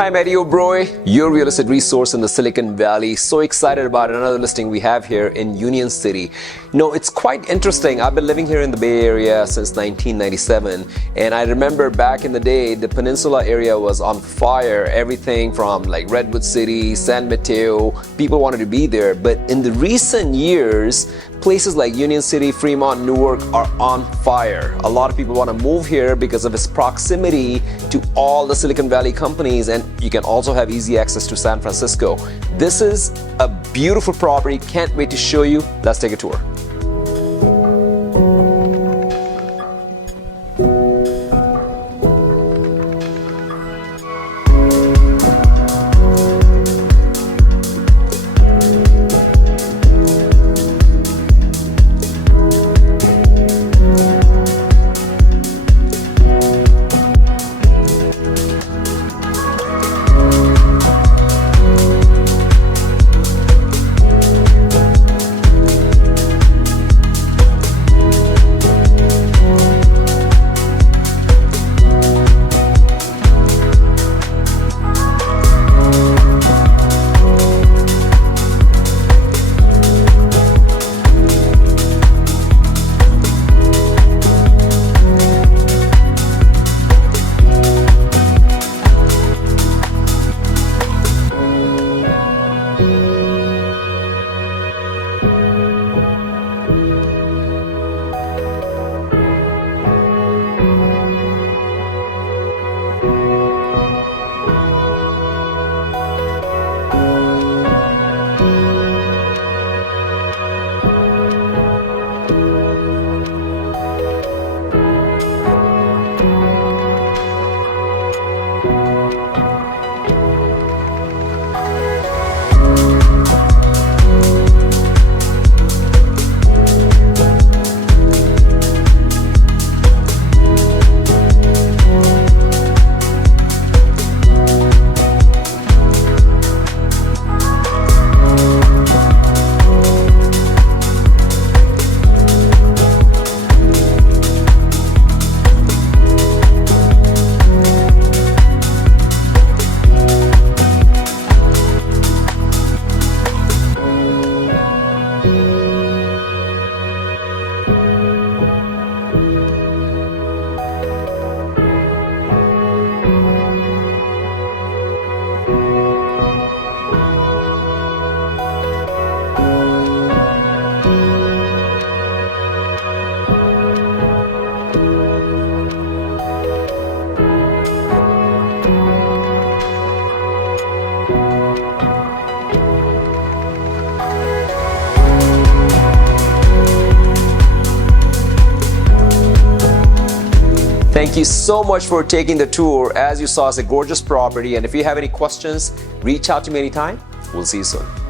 Hi, Mario Broy, your real estate resource in the Silicon Valley. So excited about another listing we have here in Union City. You know, it's quite interesting. I've been living here in the Bay Area since 1997, and I remember back in the day, the peninsula area was on fire. Everything from like Redwood City, San Mateo, people wanted to be there. But in the recent years, places like Union City, Fremont, Newark are on fire. A lot of people want to move here because of its proximity to all the Silicon Valley companies, and you can also have easy access to San Francisco. This is a beautiful property. Can't wait to show you. Let's take a tour. Thank you so much for taking the tour. As you saw, it's a gorgeous property, and if you have any questions, reach out to me anytime. We'll see you soon.